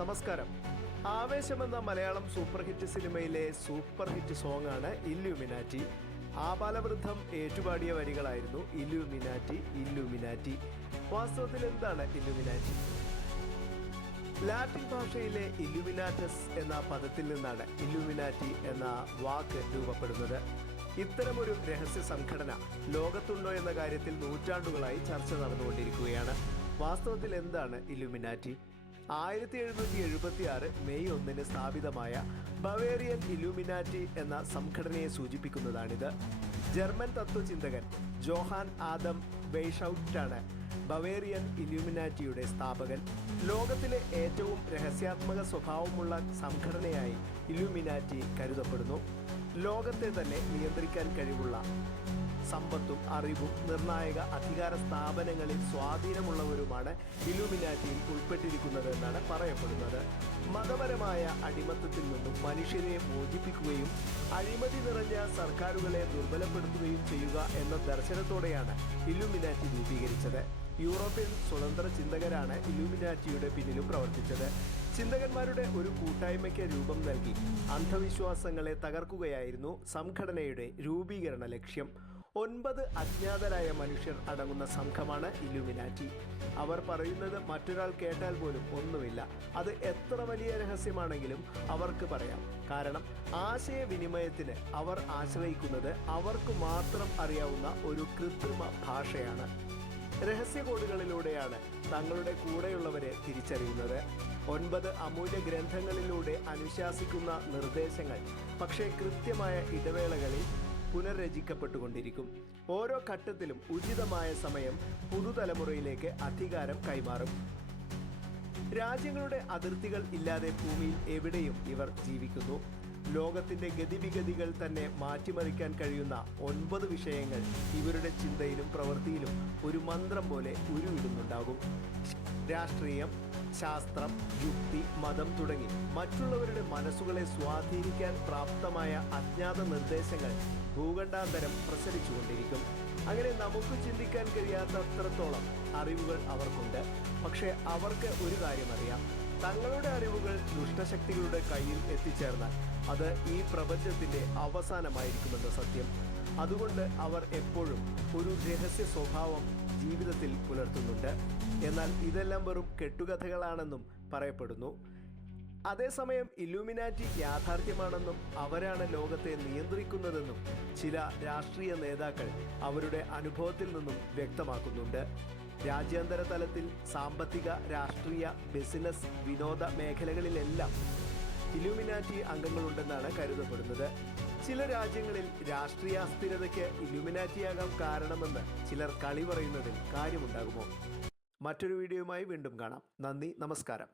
നമസ്കാരം. ആവേശം എന്ന Malayalam super hit സിനിമയിലെ സൂപ്പർ ഹിറ്റ് സോങ് ആണ് ഇല്ലുമിനാറ്റി. ആബാലവൃദ്ധം ഏറ്റുപാടിയ വരികളായിരുന്നു ഇല്ലുമിനാറ്റി ഇല്ലുമിനാറ്റി. വാസ്തവത്തിൽ എന്താണ് ഇല്ലുമിനാറ്റി? ലാറ്റിൻ ഭാഷയിലെ ഇല്ലുമിനാറ്റസ് എന്ന പദത്തിൽ നിന്നാണ് ഇല്ലുമിനാറ്റി എന്ന വാക്ക് രൂപപ്പെടുന്നത്. ഇത്തരമൊരു രഹസ്യ സംഘടന ലോകത്തുണ്ടോ എന്ന കാര്യത്തിൽ നൂറ്റാണ്ടുകളായി ചർച്ച നടന്നുകൊണ്ടിരിക്കുകയാണ്. വാസ്തവത്തിൽ എന്താണ് ഇല്ലുമിനാറ്റി? 1776 മെയ് 1 സ്ഥാപിതമായ ബവേറിയൻ ഇല്ലുമിനാറ്റി എന്ന സംഘടനയെ സൂചിപ്പിക്കുന്നതാണിത്. ജർമ്മൻ തത്വചിന്തകൻ ജോഹാൻ ആദം വെയ്ഷൗട്ടാണ് ബവേറിയൻ ഇല്ലുമിനാറ്റിയുടെ സ്ഥാപകൻ. ലോകത്തിലെ ഏറ്റവും രഹസ്യാത്മക സ്വഭാവമുള്ള സംഘടനയായി ഇല്ലുമിനാറ്റി കരുതപ്പെടുന്നു. ലോകത്തെ തന്നെ നിയന്ത്രിക്കാൻ കഴിവുള്ള സമ്പത്തും അറിവും നിർണായക അധികാര സ്ഥാപനങ്ങളിൽ സ്വാധീനമുള്ളവരുമാണ് ഇല്ലുമിനാറ്റിയിൽ ഉൾപ്പെട്ടിരിക്കുന്നതെന്നാണ് പറയപ്പെടുന്നത്. മതപരമായ അടിമത്തത്തിൽ നിന്നും മനുഷ്യരെ മോചിപ്പിക്കുകയും അഴിമതി നിറഞ്ഞ സർക്കാരുകളെ ദുർബലപ്പെടുത്തുകയും ചെയ്യുക എന്ന ദർശനത്തോടെയാണ് ഇല്ലുമിനാറ്റി രൂപീകരിച്ചത്. യൂറോപ്യൻ സ്വതന്ത്ര ചിന്തകരാണ് ഇല്ലുമിനാറ്റിയുടെ പിന്നിലും പ്രവർത്തിച്ചത്. ചിന്തകന്മാരുടെ ഒരു കൂട്ടായ്മയ്ക്ക് രൂപം നൽകി അന്ധവിശ്വാസങ്ങളെ തകർക്കുകയായിരുന്നു സംഘടനയുടെ രൂപീകരണ ലക്ഷ്യം. 9 അജ്ഞാതരായ മനുഷ്യർ അടങ്ങുന്ന സംഘമാണ് ഇല്ലുമിനാറ്റി. അവർ പറയുന്നത് മറ്റൊരാൾ കേട്ടാൽ പോലും ഒന്നുമില്ല. അത് എത്ര വലിയ രഹസ്യമാണെങ്കിലും അവർക്ക് പറയാം. കാരണം ആശയവിനിമയത്തിന് അവർ ആശ്രയിക്കുന്നത് അവർക്ക് മാത്രം അറിയാവുന്ന ഒരു കൃത്രിമ ഭാഷയാണ്. രഹസ്യ കോഡുകളിലൂടെയാണ് തങ്ങളുടെ കൂടെയുള്ളവരെ തിരിച്ചറിയുന്നത്. 9 അമൂല്യ ഗ്രന്ഥങ്ങളിലൂടെ അനുശാസിക്കുന്ന നിർദ്ദേശങ്ങൾ പക്ഷേ കൃത്യമായ ഇടവേളകളിൽ പുനർരചിക്കപ്പെട്ടുകൊണ്ടിരിക്കും. ഓരോ ഘട്ടത്തിലും ഉചിതമായ സമയം പുതുതലമുറയിലേക്ക് അധികാരം കൈമാറും. രാജ്യങ്ങളുടെ അതിർത്തികൾ ഇല്ലാതെ ഭൂമിയിൽ എവിടെയും ഇവർ ജീവിക്കുന്നു. ലോകത്തിൻ്റെ ഗതിവിഗതികൾ തന്നെ മാറ്റിമറിക്കാൻ കഴിയുന്ന 9 വിഷയങ്ങൾ ഇവരുടെ ചിന്തയിലും പ്രവൃത്തിയിലും ഒരു മന്ത്രം പോലെ ഉരുവിടുന്നുണ്ടാകും. രാഷ്ട്രീയം, ശാസ്ത്രം, യുക്തി, മതം തുടങ്ങി മറ്റുള്ളവരുടെ മനസ്സുകളെ സ്വാധീനിക്കാൻ പ്രാപ്തമായ അജ്ഞാത നിർദ്ദേശങ്ങൾ ഭൂഖണ്ഡാന്തരം പ്രസരിച്ചുകൊണ്ടിരിക്കും. അങ്ങനെ നമുക്ക് ചിന്തിക്കാൻ കഴിയാത്തത്രത്തോളം അറിവുകൾ അവർക്കുണ്ട്. പക്ഷേ അവർക്ക് ഒരു കാര്യം അറിയാം: തങ്ങളുടെ അറിവുകൾ ദുഷ്ടശക്തികളുടെ കയ്യിൽ എത്തിച്ചേർന്നാൽ അത് ഈ പ്രപഞ്ചത്തിൻ്റെ അവസാനമായിരിക്കുമെന്ന സത്യം. അതുകൊണ്ട് അവർ എപ്പോഴും ഒരു രഹസ്യ സ്വഭാവം ജീവിതത്തിൽ പുലർത്തുന്നുണ്ട്. എന്നാൽ ഇതെല്ലാം വെറും കെട്ടുകഥകളാണെന്നും പറയപ്പെടുന്നു. അതേസമയം ഇല്ലുമിനാറ്റി യാഥാർത്ഥ്യമാണെന്നും അവരാണ് ലോകത്തെ നിയന്ത്രിക്കുന്നതെന്നും ചില രാഷ്ട്രീയ നേതാക്കൾ അവരുടെ അനുഭവത്തിൽ നിന്നും വ്യക്തമാക്കുന്നുണ്ട്. രാജ്യാന്തര തലത്തിൽ സാമ്പത്തിക, രാഷ്ട്രീയ, ബിസിനസ്, വിനോദ മേഖലകളിലെല്ലാം ഇല്ലുമിനാറ്റി അംഗങ്ങളുണ്ടെന്നാണ് കരുതപ്പെടുന്നത്. ചില രാജ്യങ്ങളിൽ രാഷ്ട്രീയ അസ്ഥിരതയ്ക്ക് ഇല്ലുമിനാറ്റിയാകാം കാരണമെന്ന് ചിലർ കളി പറയുന്നതിൽ കാര്യമുണ്ടാകുമോ? മറ്റൊരു വീഡിയോയുമായി വീണ്ടും കാണാം. നന്ദി, നമസ്കാരം.